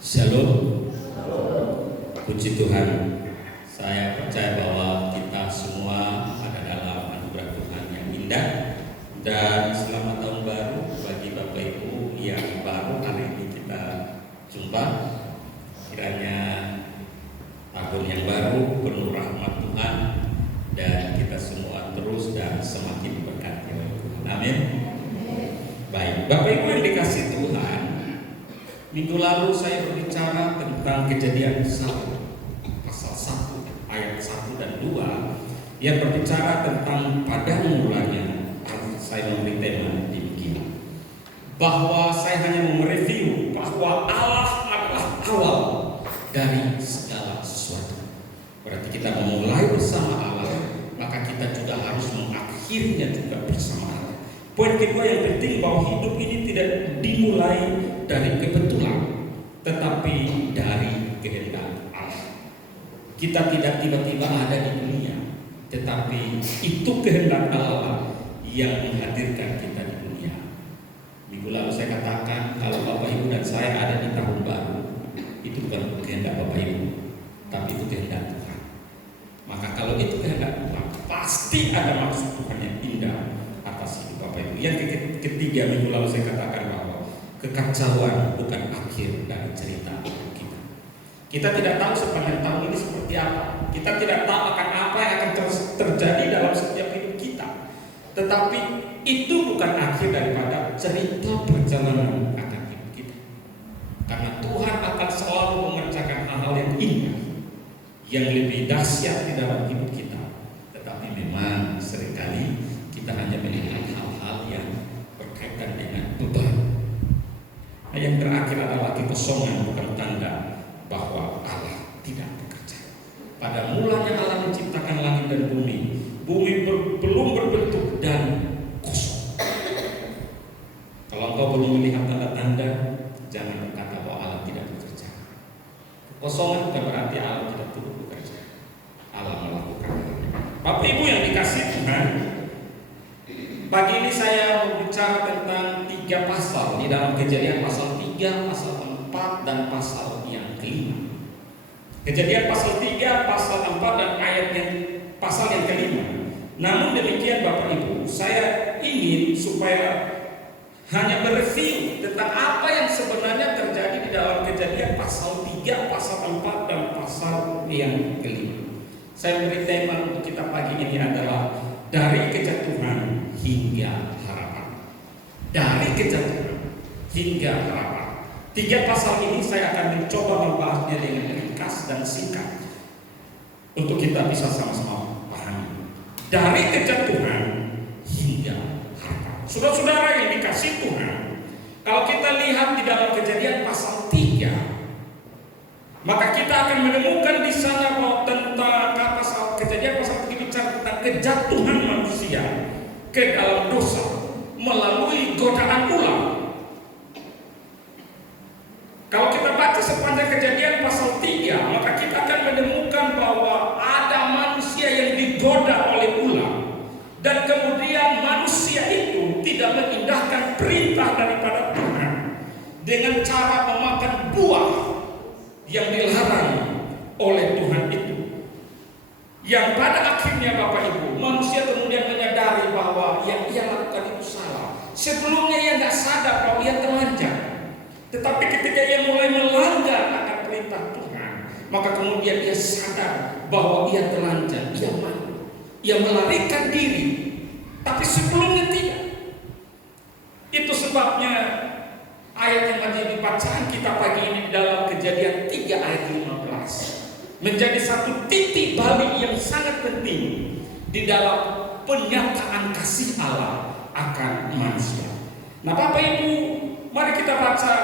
Shalom. Puji Tuhan. Saya percaya bahwa kita semua ada dalam anugerah Tuhan yang indah. Dan selamat tahun baru bagi Bapak Ibu yang baru hari ini kita jumpa. Kiranya tahun yang baru penuh rahmat Tuhan dan kita semua terus dan semakin diberkati oleh Tuhan. Amin. Baik, Bapak Ibu yang dikasihi Tuhan, minggu lalu saya berbicara tentang Kejadian 1 pasal 1 ayat 1 dan 2 yang berbicara tentang pada mulanya. Saya memberi tema demikian, bahwa saya hanya mau mereview bahwa Allah adalah awal dari segala sesuatu. Berarti kita memulai bersama Allah, maka kita juga harus mengakhirinya juga bersama Allah. Poin kedua yang penting, bahwa hidup ini tidak dimulai dari kebetulan, tetapi dari kehendak Allah. Kita tidak tiba-tiba ada di dunia, tetapi itu kehendak Allah yang menghadirkan kita di dunia. Minggu lalu saya katakan, kalau Bapak Ibu dan saya ada di tahun baru, itu bukan kehendak Bapak Ibu, tapi itu kehendak Tuhan. Maka kalau itu kehendak Tuhan, pasti ada maksud Tuhan yang indah atas hidup Bapak Ibu. Yang ketiga, minggu lalu saya katakan bahwa kekacauan bukan akhir dari cerita kita. Kita tidak tahu sepanjang tahun ini seperti apa. Kita tidak tahu akan apa yang akan terjadi dalam setiap hidup kita. Tetapi itu bukan akhir daripada cerita perjalanan akan hidup kita. Karena Tuhan akan selalu mengerjakan hal-hal yang indah, yang lebih dahsyat di dalam hidup kita. Tetapi memang seringkali kita hanya melihat hal-hal yang berkaitan dengan beban. Nah, yang terakhir adalah kekosongan bukan tanda bahwa Allah tidak bekerja. Pada mulanya Allah menciptakan langit dan bumi. Bumi belum berbentuk dan kosong. Kalau engkau belum melihat tanda-tanda, jangan berkata bahwa Allah tidak bekerja. Kekosongan bukan berarti Allah tidak turut bekerja. Allah melakukan. Bapak Ibu yang dikasihi Tuhan, pagi ini saya mau bicara tentang 3 pasal di dalam Kejadian, pasal 3, pasal 4, dan pasal yang kelima. Kejadian pasal 3, pasal 4, dan pasal yang kelima. Namun demikian Bapak Ibu, saya ingin supaya hanya mereview tentang apa yang sebenarnya terjadi di dalam Kejadian pasal 3, pasal 4, dan pasal yang kelima. Saya beri tema untuk kita pagi ini adalah dari kejatuhan hingga harapan. Dari kejatuhan hingga harapan. 3 pasal ini saya akan mencoba membahasnya dengan ringkas dan singkat untuk kita bisa sama-sama pahami. Dari kejatuhan hingga harapan. Saudara-saudara yang dikasihi Tuhan, kalau kita lihat di dalam Kejadian pasal 3, maka kita akan menemukan di sana bahwa tentang Kejadian pasal 3 bicara tentang kejatuhan manusia ke dalam dosa melalui godaan ulang. Kalau kita baca sepanjang Kejadian pasal 3, maka kita akan menemukan bahwa ada manusia yang digoda oleh ulang, dan kemudian manusia itu tidak mengindahkan perintah daripada Tuhan dengan cara memakan buah yang dilarang oleh Tuhan itu. Yang pada akhirnya Bapak Ibu, manusia kemudian menyadari bahwa yang ia lakukan itu salah. Sebelumnya ia tidak sadar bahwa ia telanjang, tetapi ketika ia mulai melanggar akan perintah Tuhan, maka kemudian ia sadar bahwa ia telanjang, ia malu, ia melarikan diri. Tapi sebelumnya tidak. Itu sebabnya ayat yang menjadi bacaan kita pagi ini dalam Kejadian 3 ayat 15 menjadi satu titik balik yang sangat penting di dalam penyataan kasih Allah akan manusia. Nah Bapak Ibu, mari kita baca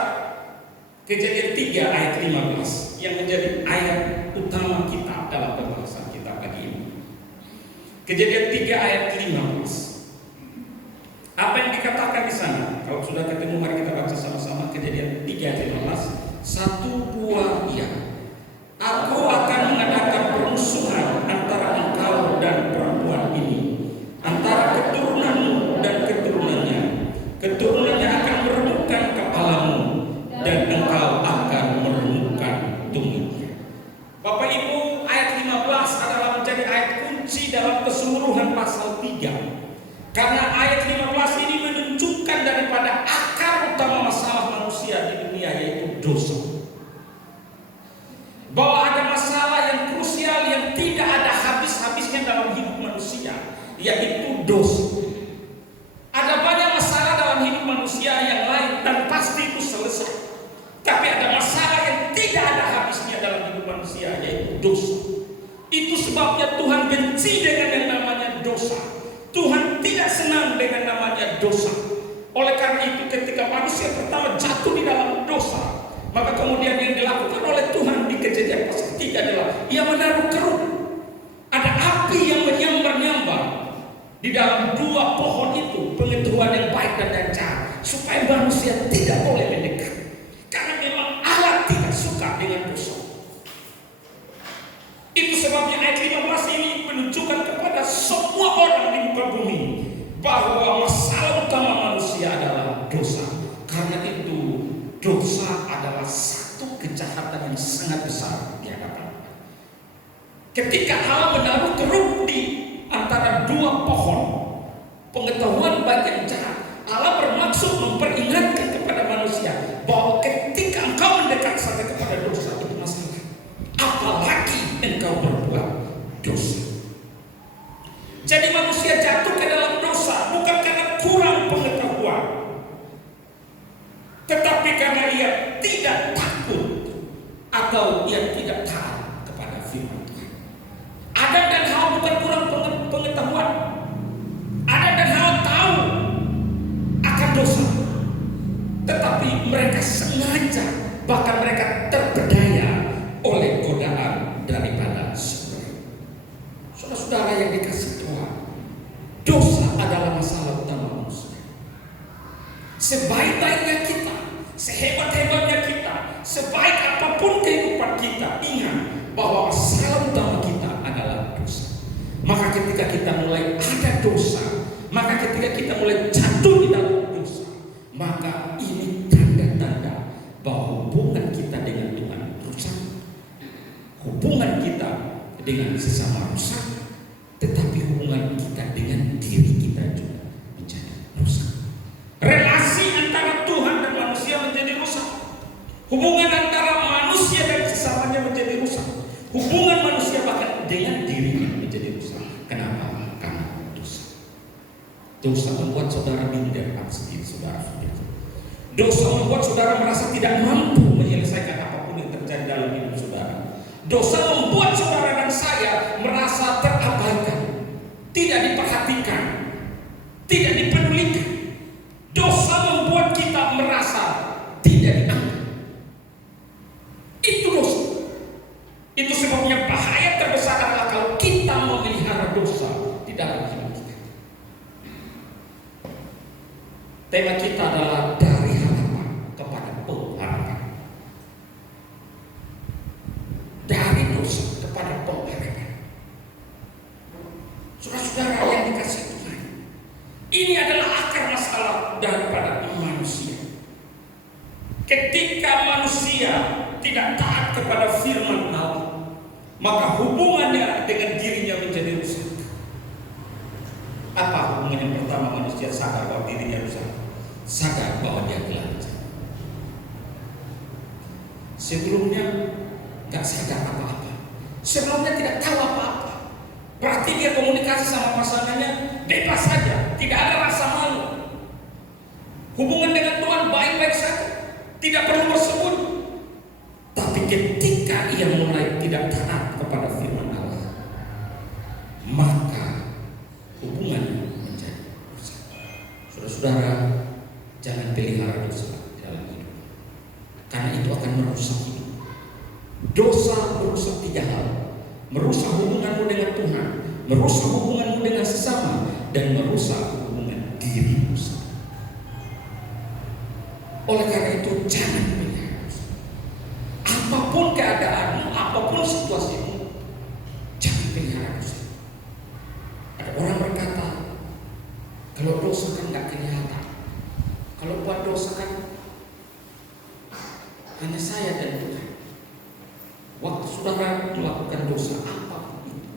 Kejadian 3 ayat 15 yang menjadi ayat utama kita dalam pembahasan kita pagi ini. Kejadian 3 ayat 15. Apa yang dikatakan di sana? Kalau sudah ketemu, mari kita baca sama-sama Kejadian 3 ayat 15. 1, 2, ya. Aku akan mengadakan permusuhan antara engkau dan perempuan ini, antara keturunanmu dan keturunannya. Keturunannya akan meremukkan kepalamu, dan engkau akan meremukkan dosa. Bahwa ada masalah yang krusial yang tidak ada habis-habisnya dalam hidup manusia, yaitu dosa. Ada banyak masalah dalam hidup manusia yang lain dan pasti itu selesai. Tapi ada masalah yang tidak ada habisnya dalam hidup manusia, yaitu dosa. Itu sebabnya Tuhan benci dengan yang namanya dosa. Tuhan tidak senang dengan namanya dosa. Oleh karena itu ketika manusia pertama jatuh di dalam dosa, maka kemudian yang dilakukan oleh Tuhan di Kejadian pasal 3 adalah Ia menaruh keruh. Ada api yang menyambar-nyambar di dalam dua pohon itu, pengetahuan yang baik dan yang jahat, supaya manusia tidak boleh mendekat. Karena memang Allah tidak suka dengan dosa. Itu sebabnya ayat 15 ini menunjukkan kepada semua orang di muka bumi bahwa masalah utama manusia adalah dosa. Karena itu dosa adalah satu kejahatan yang sangat besar di hadapan Allah. Ketika Allah menaruh keruh di antara dua pohon pengetahuan baik dan jahat, Allah bermaksud memperingatkan kepada manusia bahwa ketika engkau mendekat sampai kepada dosa itu masalah. Apalagi engkau berbuat dosa. Jadi manusia jatuh ke dalam dosa bukan karena kurang pengetahuan, tetapi karena ia tidak takut atau ia tidak taat kepada firman Tuhan. Adam dan Hawa bukan kurang pengetahuan. Adam dan Hawa tahu akan dosa, tetapi mereka sengaja, bahkan mereka terpedaya oleh godaan daripada saudara-saudara yang dikasih Tuhan. Dosa adalah masalah utama manusia. Sebaik-baiknya kita, sehebat-hebatnya kita, sebaik apapun kehidupan kita, ingat bahwa masalah utama kita adalah dosa. Maka ketika kita mulai ada dosa, maka ketika kita mulai jatuh di dalam dosa, maka ini tanda-tanda bahwa hubungan kita dengan Tuhan rusak. Hubungan kita dengan sesama rusak, tetapi hubungan kita dengan diri kita juga menjadi rusak. Relasi antara Tuhan dan manusia menjadi rusak. Hubungan antara manusia dan sesamanya menjadi rusak. Hubungan manusia bahkan dengan dirinya menjadi rusak. Kenapa? Karena dosa. Dosa membuat saudara minder atas diri saudara-saudara. Dosa membuat saudara merasa tidak mampu menyelesaikan apapun yang terjadi dalam hidup saudara. Dosa membuat saudara dan saya merasa terabaikan, tidak diperhatikan, tidak dipedulikan. Dosa membuat kita merasa tidak dianggap. Itu dosa. Itu sebabnya bahaya terbesar adalah kalau kita memelihara dosa di dalam hidup kita. Tema kita adalah dari harapan kepada pengharapan. Dari dosa kepada pengharapan. Saudara-saudara yang dikasih Tuhan, ini adalah akar masalah daripada manusia. Ketika manusia tidak taat kepada firman Allah, maka hubungannya dengan dirinya menjadi rusak. Apa hubungan yang pertama manusia sadar bahwa dirinya rusak? Sadar bahwa dia telanjang. Sebelumnya gak sadar apa-apa. Sebelumnya tidak tahu apa-apa. Berarti dia komunikasi sama pasangannya bebas saja, tidak ada rasa malu. Hubungan dengan Tuhan baik-baik saja, tidak perlu bersembunyi. Tapi ketika ia mulai tidak taat kepada firman Allah, maka hubungan menjadi rusak. Saudara-saudara, jangan pelihara dosa dalam hidup, karena itu akan merusak hidup. Dosa merusak 3 hal: merusak hubunganmu dengan Tuhan, merusak hubunganmu dengan sesama, dan merusak hubungan dirimu sendiri. Oleh karena itu jangan pelihara dosa. Apapun keadaanmu, apapun situasimu, jangan pelihara dosa. Ada orang berkata, kalau dosa kan gak kelihatan, kalau buat dosa kan hanya saya dan Tuhan. Waktu saudara melakukan dosa apapun itu,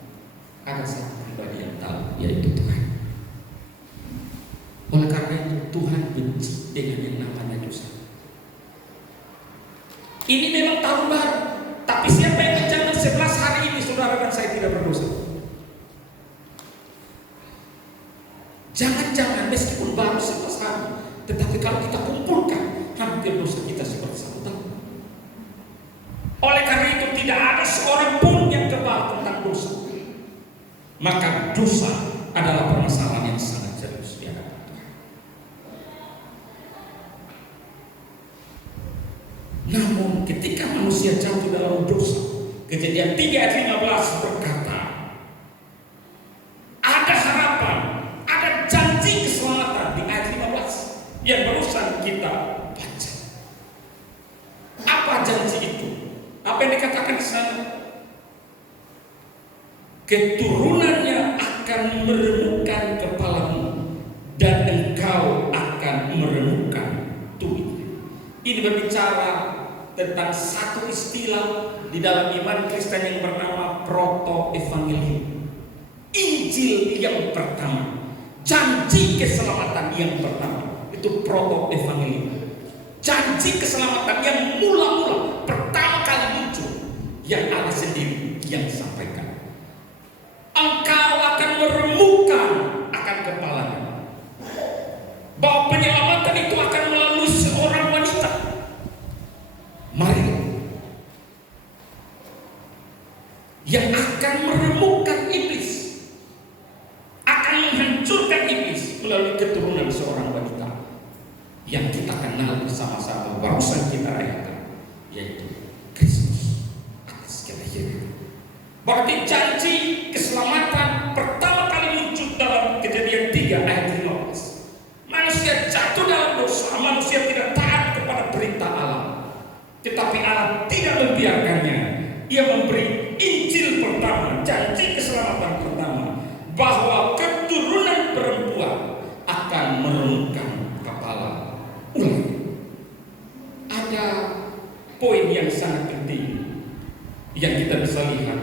ada satu pribadi yang tahu, yaitu Tuhan. Oleh karena itu Tuhan benci dengan yang namanya dosa. Ini memang tahun baru, tapi siapa yang menjamin 11 hari ini saudara dan saya tidak berdosa? Jangan-jangan meskipun baru 11 hari, tetapi kalau kita kumpulkan, hampir dosa kita seperti 1 tahun. Oleh karena itu tidak ada seorang pun yang kebal tentang dosa. Maka dosa adalah permasalahan yang sangat serius di hadapan Tuhan. Namun ketika manusia jatuh dalam dosa, Kejadian 3 ayat 15 berkata, ada harapan, ada janji keselamatan di ayat 15 yang barusan kita baca. Apa janji itu? Apa yang dikatakan di sana? Keturunannya akan meremukkan kepalamu dan engkau akan meremukkan tumitnya. Ini berbicara tentang satu istilah di dalam iman Kristen yang bernama proto-evangelium. Injil yang pertama, janji keselamatan yang pertama, itu proto-evangelium. Janji keselamatan yang mula-mula pertama kali muncul, yang Allah sendiri yang sampaikan. Engkau akan meremukkan akan kepalanya, bahwa penyelamatan itu akan melalui seorang wanita, Maria, yang akan meremukkan iblis, akan menghancurkan iblis melalui keturunan seorang wanita yang kita kenal bersama-sama barusan kita rayakan, yaitu Kristus atas kelahiran. Berarti janji keselamatan pertama kali muncul dalam Kejadian 3 ayat 15. Manusia jatuh dalam dosa, manusia tidak taat kepada perintah Allah, tetapi Allah tidak membiarkannya. Ia memberi Injil pertama, janji keselamatan pertama, bahwa keturunan perempuan akan meremukkan kepala ular. Ada poin yang sangat penting yang kita bisa lihat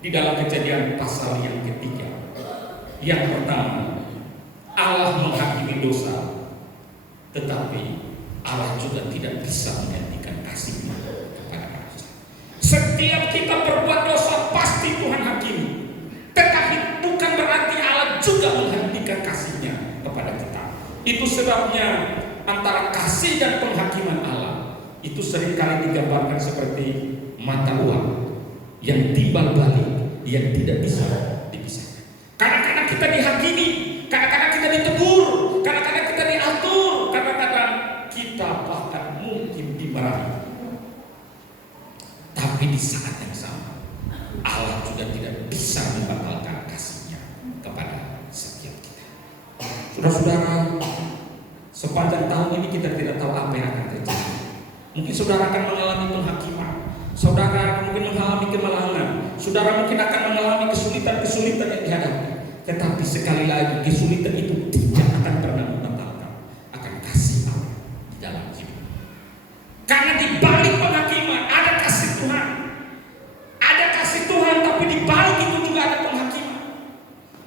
di dalam Kejadian pasal yang ketiga. Yang pertama, Allah menghakimi dosa, tetapi Allah juga tidak bisa menghentikan kasih-Nya kepada manusia. Setiap kita berbuat dosa pasti Tuhan hakimi, tetapi bukan berarti Allah juga menghentikan kasih-Nya kepada kita. Itu sebabnya antara kasih dan penghakiman Allah itu seringkali digambarkan seperti mata uang yang timbal balik, yang tidak bisa dipisahkan. Kadang-kadang kita dihakimi, kadang-kadang kita ditegur, kadang-kadang kita diatur, kadang-kadang kita bahkan mungkin dimarahi. Tapi di saat yang sama, Allah juga tidak bisa membatalkan kasih-Nya kepada setiap kita. Saudara-saudara, sepanjang tahun ini kita tidak tahu apa yang akan terjadi. Mungkin saudara akan mengalami penghakiman, saudara mungkin mengalami kemalangan, saudara mungkin akan mengalami kesulitan-kesulitan yang dihadapi. Tetapi sekali lagi, kesulitan itu tidak akan pernah membatalkan akan kasih Allah di dalam hidup. Karena di balik penghakiman ada kasih Tuhan. Ada kasih Tuhan, tapi di balik itu juga ada penghakiman.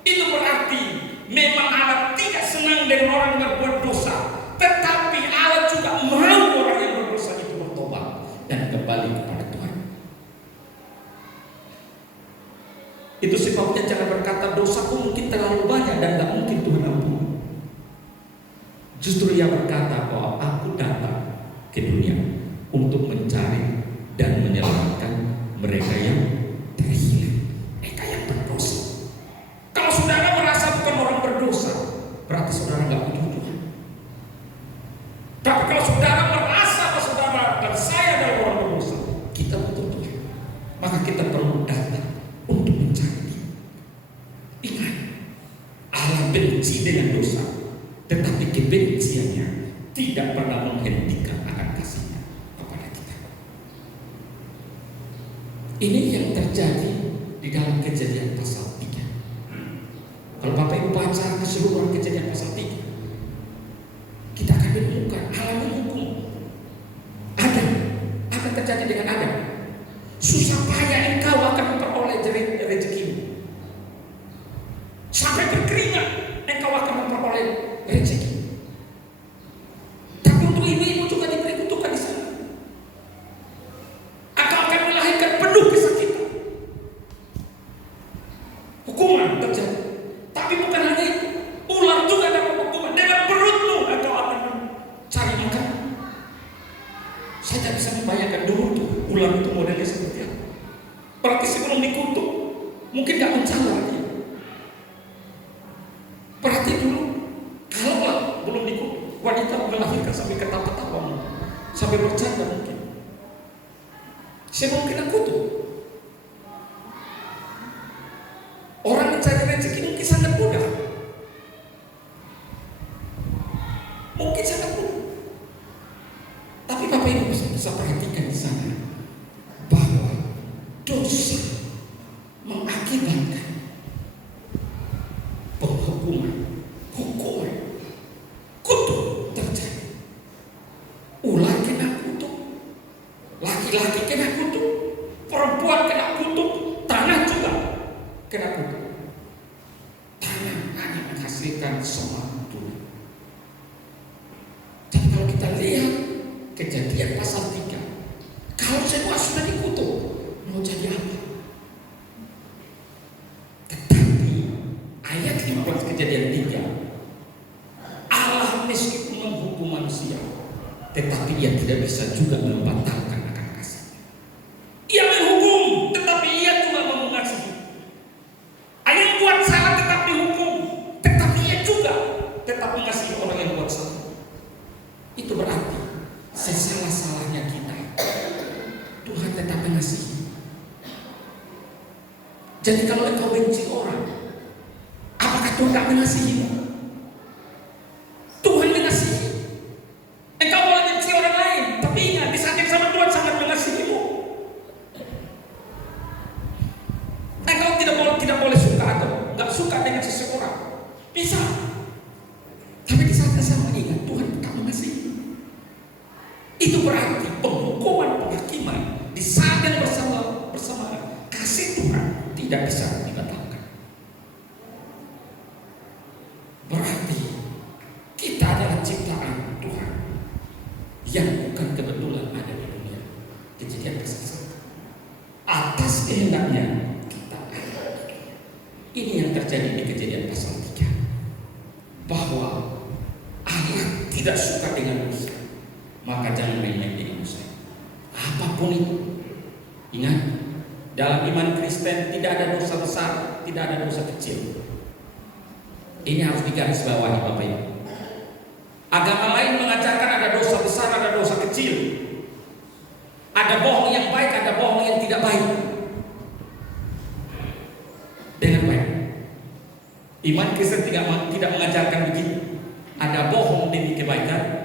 Itu berarti memang Allah tidak senang dengan orang yang berbuat dosa, tetapi Allah juga mau orang yang berdosa itu bertobat dan kembali kepada Tuhan. Itu sebabnya jangan berkata dosaku mungkin terlalu banyak dan gak mungkin Tuhan ampuni. Justru ia berkata bahwa aku datang ke dunia untuk mencari dan menyelamatkan mereka yang terhilang, mereka yang berdosa. Kalau saudara merasa bukan orang berdosa, berarti saudara gak butuh Tuhan. Tapi kalau saudara merasa bahwa saudara dan saya adalah orang berdosa, kita butuh Tuhan. Maka kita perlu datang untuk mencari. Ingat, Allah benci dengan dosa, tetapi kebenciannya tidak pernah menghentikan akan kasih-Nya kepada kita. Ini yang terjadi di dalam Kejadian pasal 3. Kalau Bapak Ibu baca keseluruhan Kejadian pasal 3, kita akan menemukan Allah menghukum Adam. Apa yang terjadi dengan Adam? Susah payah engkau akan memperoleh rezekimu. Sampai berkeringat engkau akan memperoleh rezeki. Tapi untuk ibu-ibu juga diberi kutukan di sana. Saya tidak bisa membayangkan dulu tuh ular itu modelnya seperti apa. Berarti sebelum dikutuk mungkin gak mencela dia. Berarti dulu kalau belum dikutuk, wanita melahirkan sampai ketawa-ketawa, sampai bercanda mungkin. Sebelum kita kutuk, orang mencari rezeki mungkin sangat mudah. Mungkin sangat mudah. Tapi Bapak Ibu bisa perhatikan di sana bahwa dosa mengakibatkan penghukuman, hukuman, kutuk terjadi. Ular kena kutuk, laki-laki kena kutuk, perempuan kena kutuk, tanah juga kena kutuk. Tanah hanya menghasilkan semua Tuhan. Dan kalau kita lihat Kejadian pasal 3, kalau semua sudah dikutuk, mau jadi apa? Tetapi ayat 15 Kejadian 3, Allah meskipun menghukum manusia, tetapi Ia tidak bisa juga membatalkan akan kasih. Ia menghukum, tetapi Ia juga mau mengasihi. Yang buat salah tetap dihukum, tetapi Ia juga tetap mengasihi orang yang buat salah. Itu berarti sesalah-salahnya kita, Tuhan tetap mengasihi. Jadi kalau engkau benci orang, apakah Tuhan tak mengasihimu? Tuhan mengasihi. Engkau boleh benci orang lain, tapi ingat di saat yang sama Tuhan sangat mengasihimu. Engkau tidak boleh suka atau nggak suka dengan seseorang, bisa. Tapi di saat yang sama ingat Tuhan tak mengasihi. Itu berarti penghukuman, penghakiman di saat yang bersamaan kasih Tuhan tidak bisa dibatalkan. Berarti kita adalah ciptaan Tuhan yang bukan kebetulan ada di dunia. Kejadian pasal 1. Atas kehendaknya kita ada di dunia. Ini yang terjadi di Kejadian pasal 3, bahwa Allah tidak suka dengan dosa. Maka jangan main-main dengan dosa. Apapun itu. Ingat, dalam iman Kristen tidak ada dosa besar, tidak ada dosa kecil. Ini harus digarisbawahi Bapak Ibu. Agama lain mengajarkan ada dosa besar, ada dosa kecil. Ada bohong yang baik, ada bohong yang tidak baik. Dengan baik. Iman Kristen tidak mengajarkan begitu. Ada bohong demi kebaikan,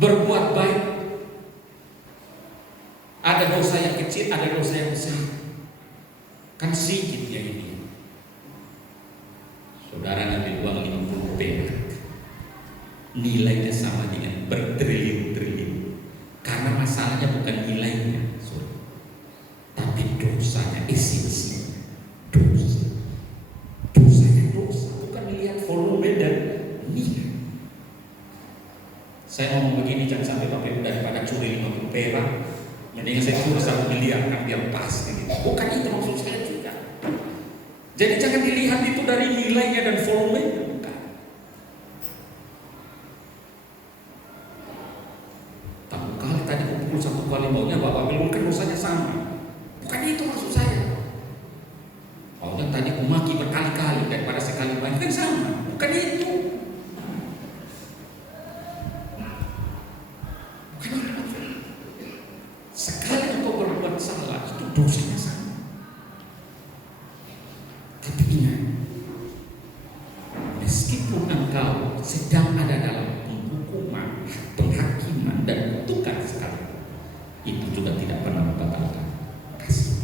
berbuat baik. Ada dosa yang kecil, ada dosa yang besar. Kan sedikit yang ini. Saudara nanti uang 50 perak, nilainya sama dengan bertriliun-triliun. Karena masalahnya bukan nilainya, tapi dosanya, esensinya. Dosanya dosa, bukan melihat volume dan nilai. Saya ngomong begini, jangan sampai Bapak Ibu daripada curi 50 perak, mendingan saya curi 1 miliar, kan biar pas gitu. Bukan itu maksud saya juga. Jadi jangan dilihat itu dari nilainya dan volumenya, bukan. Tapi kali tadi aku pukul 1 kali baunya Bapak Ibu kan dosanya sama. Bukan itu maksud saya. Baunya tadi aku maki berkali-kali daripada sekali banyak kan sama. Bukan itu. Sekali engkau berbuat salah, itu dosanya sama. Tapi ingat, meskipun engkau sedang ada dalam penghukuman, penghakiman, dan kutukan sekali, itu juga tidak pernah membatalkan kasih.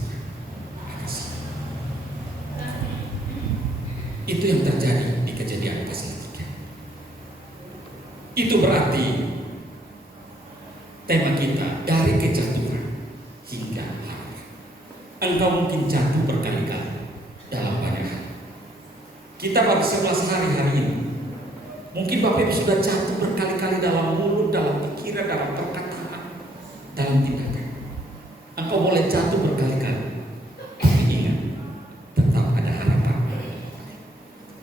Itu yang terjadi di Kejadian pasal 3. Itu berarti tema kita dari kejatuhan hingga hari. Engkau mungkin jatuh berkali-kali dalam banyak hal. Kita baru 11 hari ini. Mungkin Bapak Ibu sudah jatuh berkali-kali dalam mulut, dalam pikiran, dalam perkataan, dalam tindakan. Engkau boleh jatuh berkali-kali. Tapi ingat, tetap ada harapan.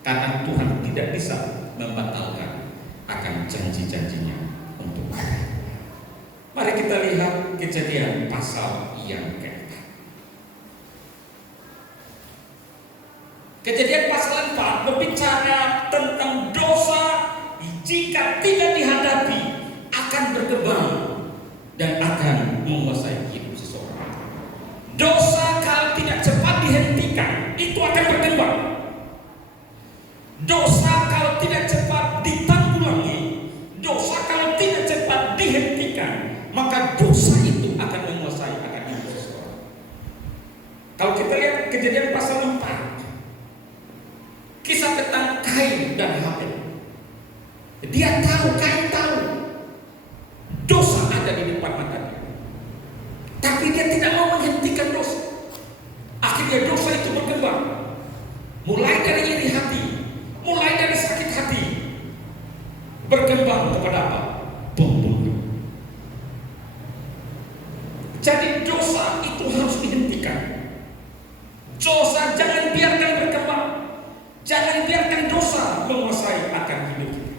Karena Tuhan tidak bisa membatalkan akan akan janji-janjinya untuk kita. Mari kita lihat Kejadian pasal yang keempat. Kejadian pasal 4 berbicara tentang dosa jika tidak dihadapi akan berkembang dan akan menguasai hidup seseorang. Dosa kalau tidak cepat dihentikan itu akan berkembang. Dosa kalau tidak cepat ditanggulangi, dosa kalau tidak cepat dihentikan, maka dosa itu akan menguasai akan hidup seseorang. Kalau kita lihat Kejadian pasal 4, kisah tentang Kain dan Habel. Kain tahu dosa ada di depan matanya, tapi dia tidak mau menghentikan dosa. Akhirnya dosa itu berkembang, mulai dari iri hati, mulai dari sakit hati, berkembang kepada apa? Pembunuhan. Jadi dosa itu harus dihentikan. Dosa jangan biarkan berkembang. Jangan biarkan dosa menguasai akan hidup kita.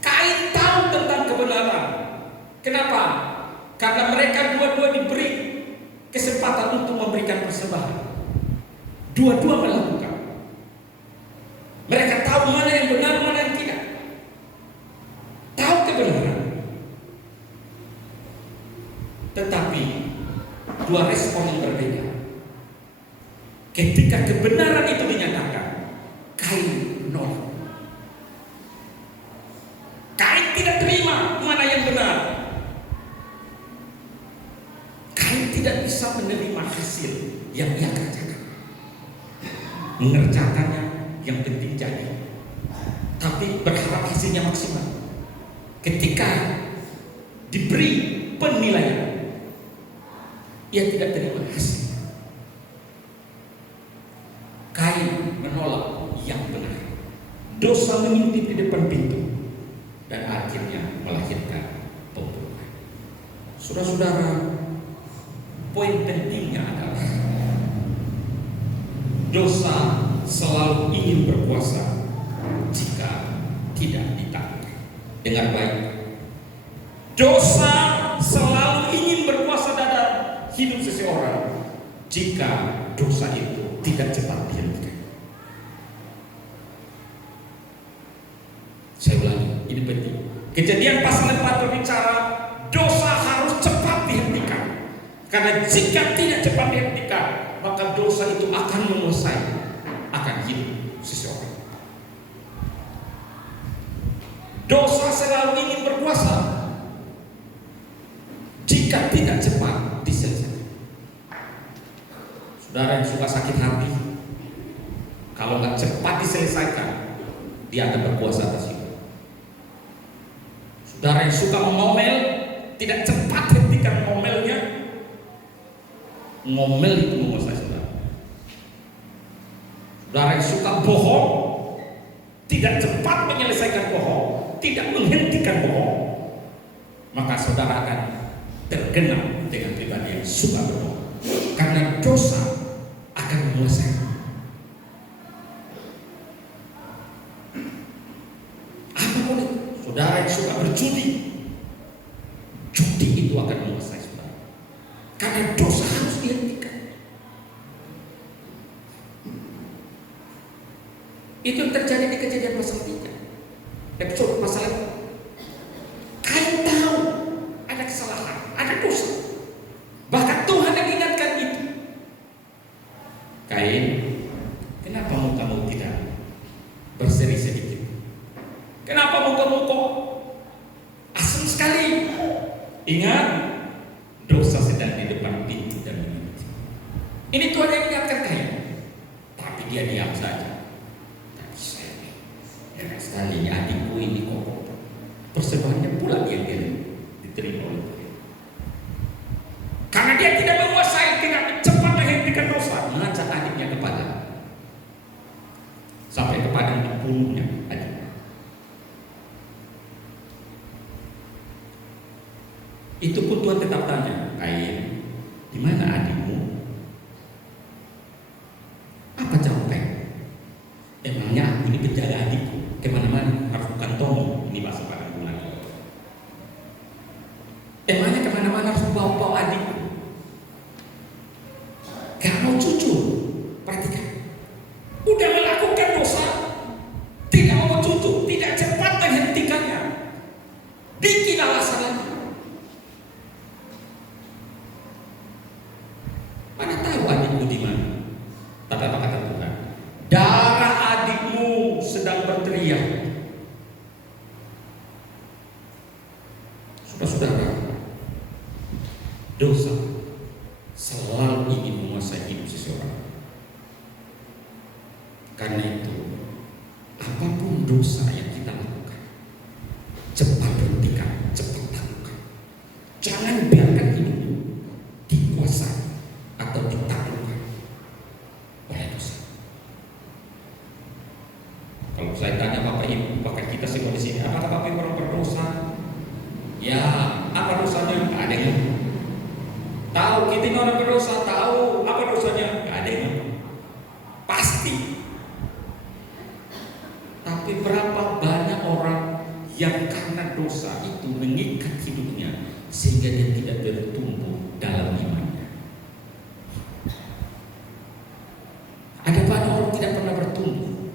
Kain tahu tentang kebenaran. Kenapa? Karena mereka dua-dua diberi kesempatan untuk memberikan persembahan. Dua-dua melakukan. Mereka tahu mana yang benar, mana yang tidak. Tahu kebenaran. Tetapi dua respon yang berbeda. Ketika kebenaran itu dinyatakan, Kain menolak. Kain tidak terima mana yang benar. Kain tidak bisa menerima hasil yang ia kerjakan. Mengerjakannya yang penting jadi, tapi berharap hasilnya maksimal. Ketika diberi penilaian, ia tidak terima hasil. Kain menolak yang benar. Dosa mengintip di depan pintu dan akhirnya melahirkan pembunuhan. Saudara-saudara, poin pentingnya adalah dosa selalu ingin berkuasa jika tidak ditaati. Dengar baik. Dosa selalu ingin berkuasa dalam hidup seseorang jika dosa itu tidak cepat dihentikan. Saya ulangi, ini penting. Kejadian pasal 4 berbicara dosa harus cepat dihentikan. Karena jika tidak cepat dihentikan, maka dosa itu akan menguasai akan hidup seseorang. Dosa selalu ingin berkuasa jika tidak cepat diselesaikan. Saudara yang suka sakit hati, kalau nggak cepat diselesaikan, dia akan berkuasa atas hidup. Saudara yang suka mengomel, tidak cepat hentikan ngomelnya, ngomel itu menguasai saudara. Saudara yang suka bohong, tidak cepat menyelesaikan bohong, tidak menghentikan bohong, maka saudara akan tergenang dengan pribadi yang suka berbohong. Karena dosa akan menguasai. Apapun itu, saudara yang suka berjudi, judi itu akan menguasai saudara. Karena dosa harus dihentikan. Itu yang terjadi di Kejadian pasal 3. Episode pasal 4. Kain tahu ada kesalahan, ada dosa. Bahkan Tuhan yang ingatkan itu. Kain, kenapa mukamu tidak berseri sedikit? Kenapa mukamu kok asam sekali? Ingat, dosa sedang di depan pintu dan menunggu. Ini Tuhan yang ingatkan Kain, tapi dia diam saja. Tapi saya, enak sekali adikku ini kok persembahannya pula dia diterima oleh Tuhan. Karena dia tidak menguasai, tidak cepat menghentikan dosa, mengajak adiknya kepada sampai kepada dibunuhnya adiknya. Itu pun Tuhan tetap tanya, Kain, di mana adikmu? Apa jawabannya? Emangnya aku ini penjaga adikku? Kemana-mana harus bukan Saudara, dosa selalu ingin menguasai hidup seseorang. Karena itu, apapun dosa yang kita lakukan, cepat berhentikan, cepat taklukkan. Jangan biarkan hidupmu dikuasai atau ditaklukkan oleh dosa. Kalau saya tanya Bapak Ibu, bahkan kita semua di sini, apakah Bapak Ibu orang berdosa? Ya, apa dosanya? Gak ada yang tahu. Kita ini orang berdosa, tahu apa dosanya? Gak ada yang pasti. Tapi berapa banyak orang yang karena dosa itu mengikat hidupnya sehingga dia tidak bertumbuh dalam imannya. Ada banyak orang tidak pernah bertumbuh.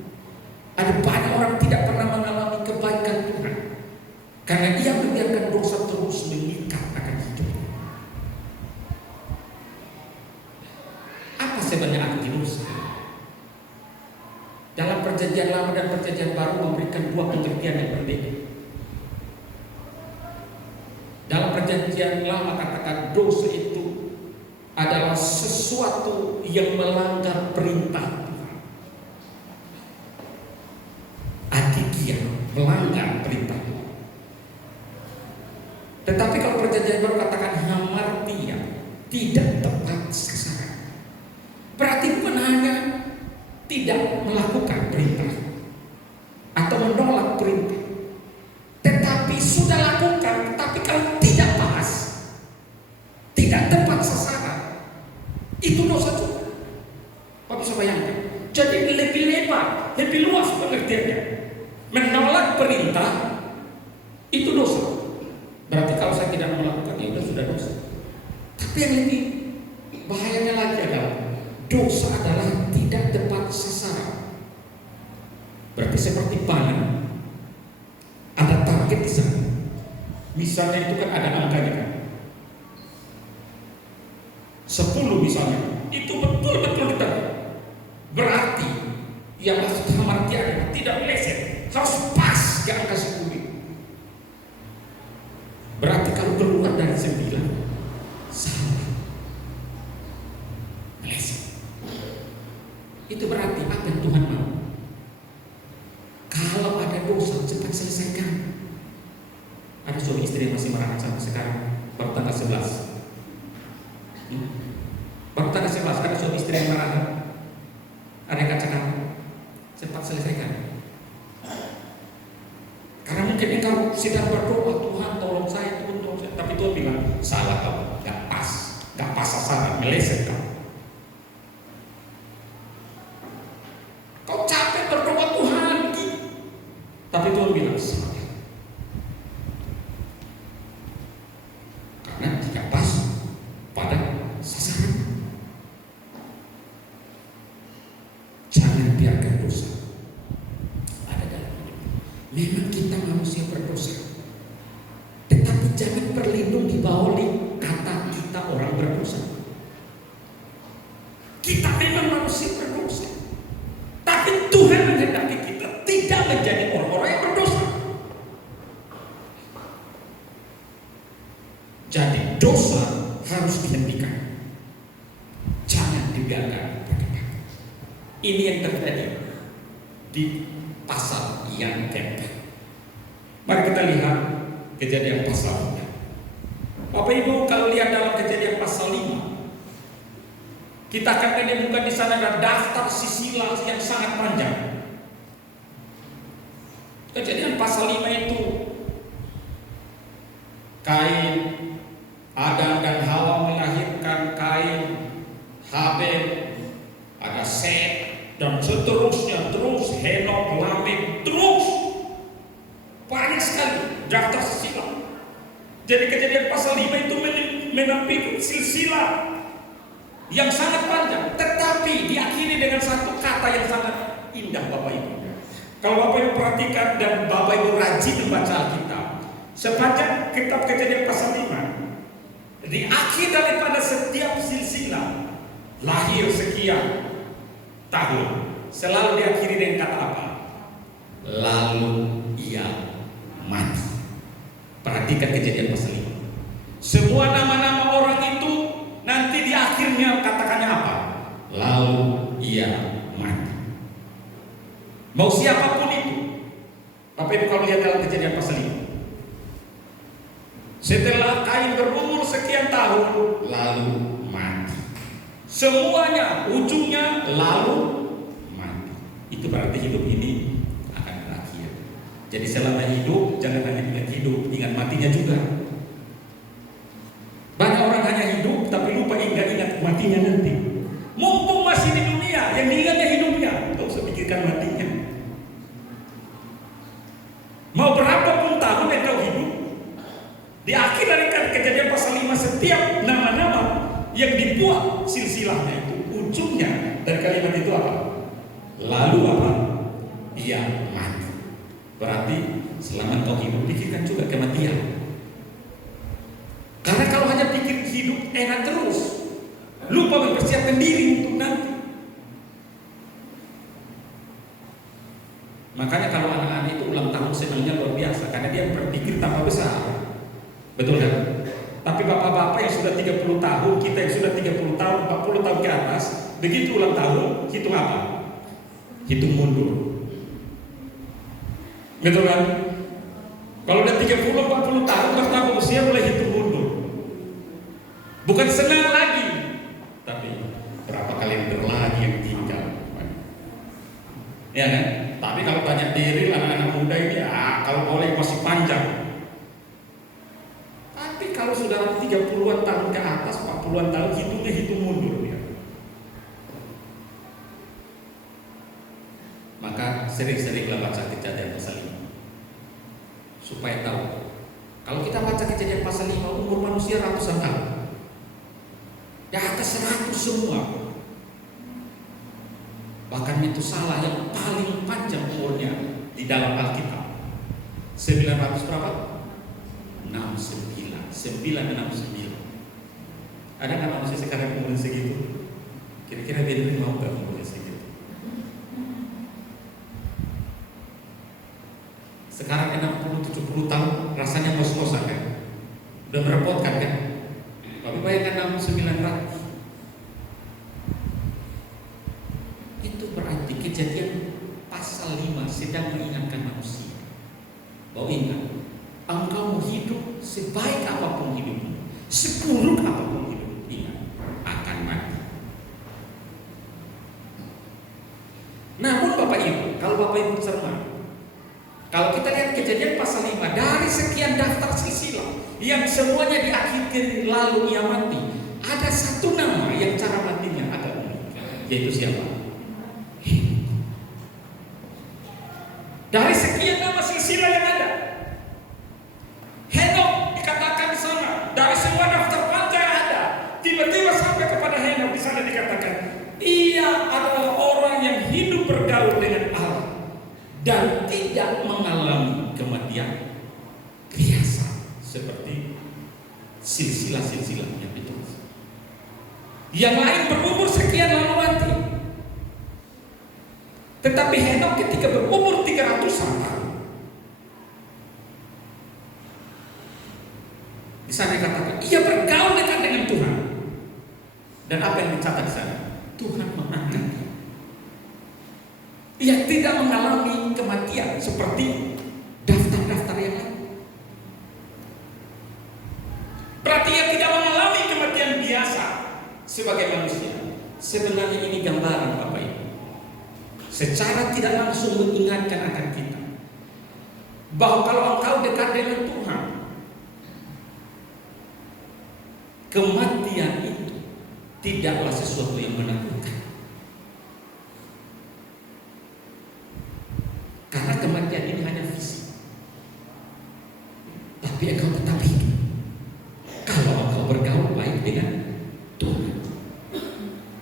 Ada banyak orang tidak pernah mengalami kebaikan Tuhan karena ia membiarkan dosa terus mengikat akan hidupnya. Apa sebenarnya arti dosa? Dalam perjanjian lama dan perjanjian baru memberikan dua pengertian yang berbeda. Dalam perjanjian lama katakan dosa itu adalah sesuatu yang melanggar perintah Tuhan. Atikia, melanggar perintah Tuhan. Tetapi kalau perjanjian baru katakan hamartia, tidak tepat sasaran. Berarti bukan hanya tidak melakukan perintah atau menolak perintah, tetapi sudah lakukan, tapi kalau tidak pas, tidak tepat sasaran, itu dosa juga. Bapak bisa bayangkan? Jadi lebih lebar, lebih luas pengertiannya. Menolak perintah itu dosa. Berarti kalau saya tidak melakukan itu sudah dosa. Tapi yang lebih bahayanya lagi adalah dosa adalah tidak tepat sasaran. Berarti seperti panah, ada target di sana. Misalnya itu kan ada angkanya kan, 10 misalnya, itu betul-betul ditarget. Berarti yang maksud hamartia tidak meleset, harus pas ke angka 10. Berarti kalau keluar dari 9, salah, meleset. Itu berarti apa yang Tuhan mau? Kalau ada dosa cepat selesaikan. Ada suami istri yang masih marah sampai sekarang, baru tanggal 11. Baru tanggal 11 ada suami istri yang marah. Ada yang katakan cepat selesaikan. Karena mungkin engkau sedang berdoa, Tuhan tolong saya, Tuhan tolong saya. Tapi Tuhan bilang salah kamu, gak pas sasaran, meleset kamu. Tapi Tuhan bilang salah. Karena tidak pas pada sasaran. Jangan biarkan dosa ada dalam hidup. Memang kita manusia berdosa, tetapi jangan berlindung di bawah kata kita orang berdosa. Kita memang manusia berdosa, tapi Tuhan menghendaki kita tidak menjadi orang-orang yang berdosa. Jadi dosa harus dihentikan, jangan dibiarkan berkembang. Ini yang terjadi di pasal yang keempat. Mari kita lihat Kejadian pasal 5. Bapak Ibu kalau lihat dalam Kejadian pasal 5, kita akan menemukan di sana ada daftar sisilah yang sangat panjang. Kejadian pasal 5 itu Kain, Adam dan Hawa melahirkan Kain, Habel, ada Set, dan seterusnya, terus Henok, Lamek, terus banyak sekali daftar silsilah. Jadi Kejadian pasal 5 itu menampilkan silsilah yang sangat panjang, tetapi diakhiri dengan satu kata yang sangat indah Bapak Ibu. Kalau Bapak Ibu perhatikan dan Bapak Ibu rajin membaca Alkitab, sepanjang kitab Kejadian pasal 5, di akhir daripada setiap silsilah lahir sekian tahun, selalu diakhiri dengan kata apa? Lalu ia mati. Perhatikan Perhatikan Kejadian pasal 5. Semua nama-nama orang itu nanti di akhirnya katakannya apa? Lalu ia mati. Mau siapapun itu. Bapak Ibu kalau lihat dalam Kejadian pasal 5. Setelah Kain berumur sekian tahun, lalu mati. Semuanya ujungnya lalu mati. Itu berarti hidup ini akan berakhir. Jadi selama hidup jangan hanya ingat hidup, ingat matinya juga. Banyak orang hanya hidup tapi lupa ingat matinya nanti. Mumpung masih di dunia, yang diingatnya hidupnya, tidak usah pikirkan matinya. Mau berapapun tahun yang kau hidup, di akhir dari Kejadian pasal 5 setiap nama-nama yang dibuat silsilahnya itu ujungnya dari kalimat itu apa? Lalu apa? Ia mati. Berarti selama kau hidup pikirkan juga kematian. Karena kalau hanya pikir hidup enak terus, lupa mempersiapkan diri untuk nanti. Makanya kalau anak-anak itu ulang tahun senangnya luar biasa karena dia berpikir tambah besar. Betul kan? Tapi bapak-bapak yang sudah 30 tahun, kita yang sudah 30 tahun, 40 tahun ke atas, begitu ulang tahun, hitung apa? Hitung mundur. Betul kan? Kalau udah 30-40 tahun, bertambah usia mulai hitung mundur. Bukan senang lagi, tapi berapa kalender lagi yang tinggal. Ya kan? Tapi kalau banyak diri anak-anak muda ini, kalau boleh masih panjang. Tapi kalau sudah 30-an tahun ke atas, 40-an tahun, hitungnya hitung mundur ya. Maka sering-seringlah baca Kejadian pasal 5 supaya tahu. Kalau kita baca Kejadian pasal 5, umur manusia ratusan tahun, di atas 100 semua. Bahkan itu salah yang paling panjang umurnya di dalam Alkitab 900 berapa? 969. Ada nggak manusia sekarang umurnya segitu? Kira-kira dia mau nggak umurnya segitu? Sekarang 60-70 tahun rasanya ngos-ngosan kan? Udah merepotkan kan? Tapi bayangkan 900. Itu berarti Kejadian pasal 5 sedang mengingatkan manusia bahwa ingat, engkau hidup sebaik apapun hidupmu, seburuk apapun hidupmu, ingat akan mati. Namun Bapak Ibu, kalau Bapak Ibu cermat, kalau kita lihat Kejadian pasal 5 dari sekian daftar silsilah yang semuanya diakhiri lalu ia mati, ada satu nama yang cara matinya agak unik, yaitu siapa? Dari sekian nama silsilah yang ada, Henok dikatakan di sana. Dari semua daftar panjang yang ada, tiba-tiba sampai kepada Henok di sana dikatakan, ia adalah orang yang hidup bergaul dengan Allah dan tidak mengalami kematian biasa seperti silsilah-silsilah yang itu. Yang lain berumur sekian lalu mati. Tetapi Henok ketika berumur 300-an tahun, di sana dikatakan ia bergaul dekat dengan Tuhan. Dan apa yang dicatat di sana? Tuhan mengangkat dia. Ia tidak mengalami kematian seperti daftar-daftar yang lain. Berarti ia tidak mengalami kematian biasa sebagai manusia. Sebenarnya ini gambaran Bapak Ibu, secara tidak langsung mengingatkan akan kita bahwa kalau engkau dekat dengan Tuhan, kematian itu tidaklah sesuatu yang menakutkan. Karena kematian ini hanya fisik. Tapi engkau tetap hidup kalau engkau bergaul baik dengan Tuhan.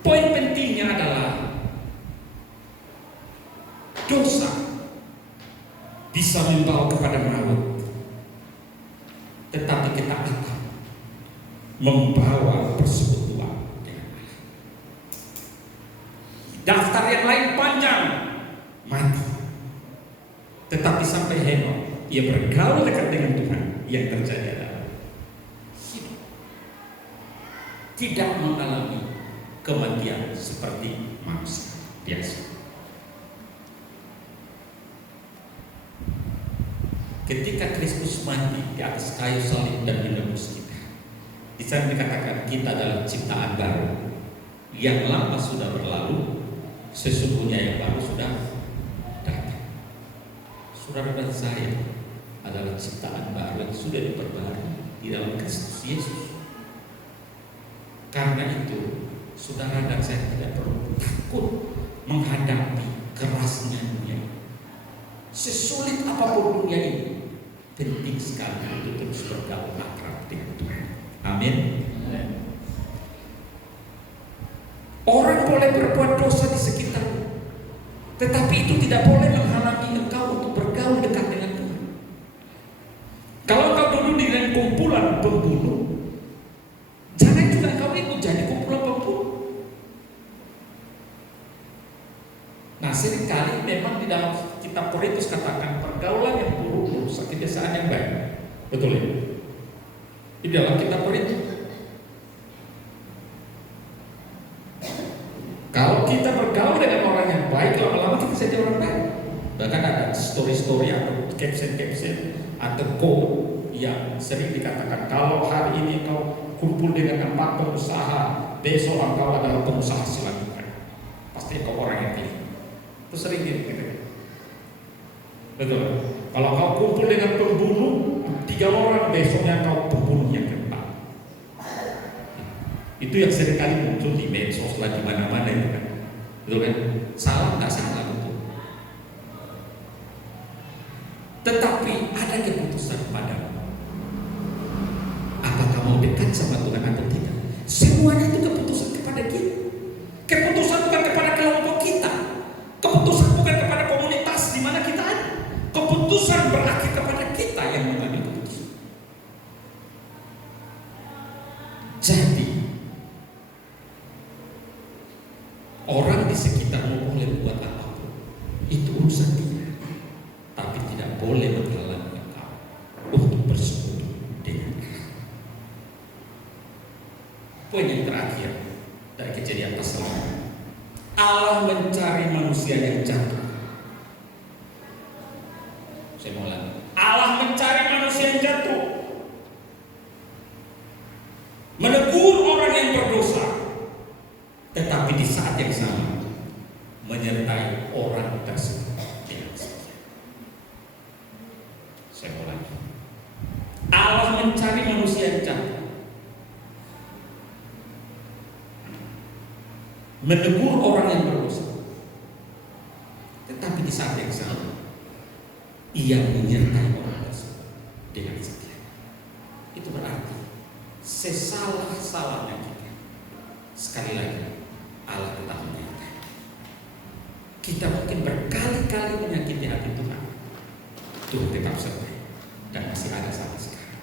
Poin pentingnya adalah dosa bisa membawa kepada maut, tetapi ketaatan membawa persekutuan dengan Allah. Daftar yang lain panjang, mati. Tetapi sampai Henok ia bergaul dekat dengan Tuhan, yang terjadi tidak mengalami kematian seperti manusia biasa. Ketika Kristus mati di atas kayu salib dan menebus kita, di sana dikatakan kita adalah ciptaan baru. Yang lama sudah berlalu, sesungguhnya yang baru sudah datang. Saudara dan saya adalah ciptaan baru yang sudah diperbarui di dalam Kristus Yesus. Karena itu, saudara dan saya tidak perlu takut menghadapi kerasnya dunia. Sesulit apapun dunia ini, penting sekali untuk terus bergaul akrab dengan Tuhan. Amin. Orang boleh berbuat dosa di sekitarmu, tetapi itu tidak boleh menghalangi engkau untuk bergaul dekat dengan Tuhan. Kalau engkau duduk di dalam kumpulan pembunuh, jangan juga engkau ikut jadi kumpulan pembunuh. Nah, seringkali memang di dalam kitab Korintus katakan pergaulan yang buruk merusak kebiasaan yang baik. Betul ya? Di dalam kitab Korintus. Kalau kita bergaul dengan orang yang baik, lama-lama kita jadi orang baik. Bahkan ada story-story atau caption atau quote yang sering dikatakan, kalau hari ini kau kumpul dengan 4 pengusaha, besok engkau adalah pengusaha selanjutnya. Pasti kau orang yang pilih. Itu sering gitu. Betul. Kalau kau kumpul dengan pembunuh 3 orang, besoknya kau pembunuh yang keempat. Itu yang sering kali muncul di medsos lagi mana-mana itu kan. Betul kan? Salah nggak salah betul. Tetapi ada keputusan padamu. Apakah mau dekat sama Tuhan atau tidak? Semuanya itu keputusan kepada kita. Keputusan bukan kepada kelompok kita. Keputusan bukan kepada komunitas di mana kita ada. Keputusan berakhir kepada kita yang mengambil keputusan. Jadi orang di sekitarmu boleh buat apapun, itu urusan dia, tapi tidak boleh menghalangi engkau untuk bersekutu dengan dia. Poin yang terakhir dari Kejadian pasal 6, Allah mencari manusia yang jatuh. Saya mau ulangi, Allah mencari manusia yang jatuh, menegur orang yang berdosa, tetapi di saat yang sama menyertai orang tersebut dengan setia. Saya ulangi, Allah mencari manusia yang jatuh, menegur orang yang berdosa, tetapi di saat yang sama Ia menyertai orang tersebut dengan setia. Itu berarti sesalah-salahnya kita, sekali lagi Allah tetap menyertai. Kita mungkin berkali-kali menyakiti hati Tuhan, Tuhan tetap sertai dan masih ada sampai sekarang.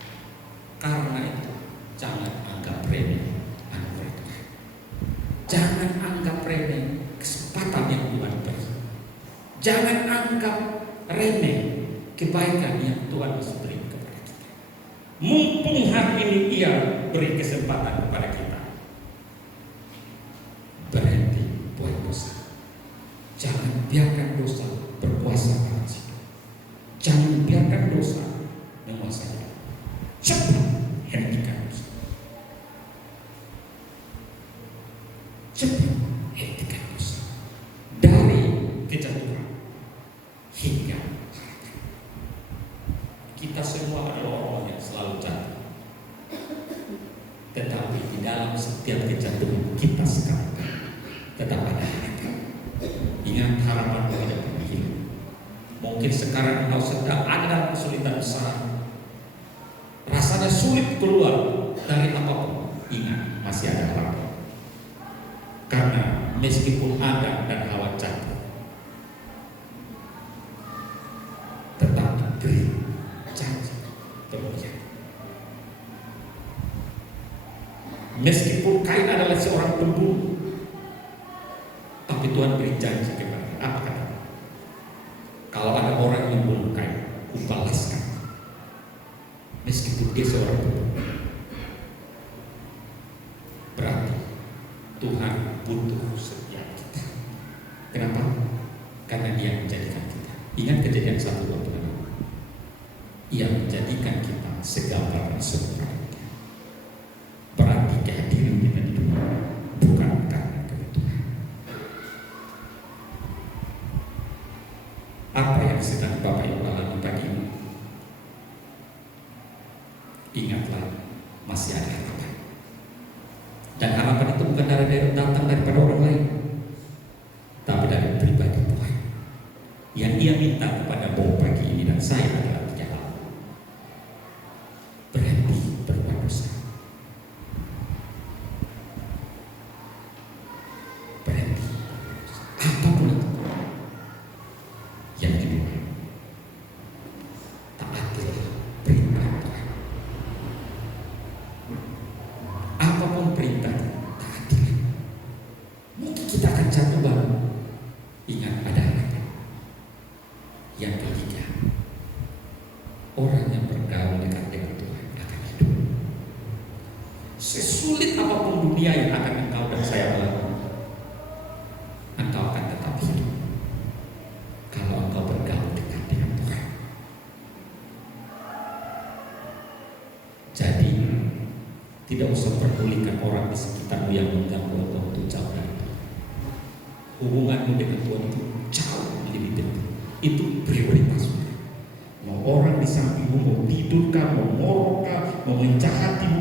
Karena itu jangan anggap remeh anugerah Tuhan. Jangan anggap remeh kesempatan yang Tuhan beri. Jangan anggap remeh kebaikan yang Tuhan beri kepada kita. Mumpung hari ini Ia beri kesempatan kepada kita, berhenti buat dosa. Jangan biarkan dosa berkuasa atas kita. Jangan biarkan dosa menguasai. Cepat hentikan dosa. Cepat hentikan dosa dari kejatuhan hingga kita semua adalah orang yang selalu jatuh. Tetapi di dalam setiap kejatuhan kita sekarang tetap ada harapan. Ingat, harapan tidak pernah hilang. Mungkin sekarang engkau sedang ada dalam kesulitan besar, rasanya sulit keluar dari apapun. Ingat, masih ada harapan. Karena meskipun Adam dan Hawa jatuh, tetap diberi janji kemuliaan. Meskipun Kain adalah seorang pembunuh, tapi Tuhan beri janji kepada dia. Apa kata? Kalau ada orang yang membunuh Kain, kubalaskan. Meskipun dia seorang pembunuh. Berarti Tuhan butuh setiap kita. Kenapa? Karena Dia menjadikan kita. Ingat Kejadian 1:26. Ia menjadikan kita segambar dan serupa-Nya. Berarti kehadiran kita di dunia bukan karena kebutuhan. Apa yang sedang Bapak Ibu alami pagi ini? Ingatlah, masih ada harapan. Dan harapan itu bukan datang daripada orang lain, tapi dari pribadi Tuhan. Yang Dia minta kepada Bapak pagi ini dan saya adalah 3 hal. Berhenti berbuat dosa. Berhenti berbuat dosa. Apapun itu. Yang kedua, taatilah perintah Tuhan. Apapun perintah, taatilah. Mungkin kita akan jatuh bangun. Ingat, ada harapan. Yang ketiga, orang yang bergaul dekat dengan Tuhan akan hidup. Sesulit apapun dunia yang akan engkau dan saya alami, engkau akan tetap hidup kalau engkau bergaul dekat dengan Tuhan. Jadi tidak usah perdulikan orang di sekitarmu yang mengganggu engkau untuk jauh dari Tuhan. Hubunganmu dengan Tuhan itu jauh lebih penting. Itu prioritas. Mau orang di sampingmu mau tidurkah, mau ngorok kah, mau menjahatimu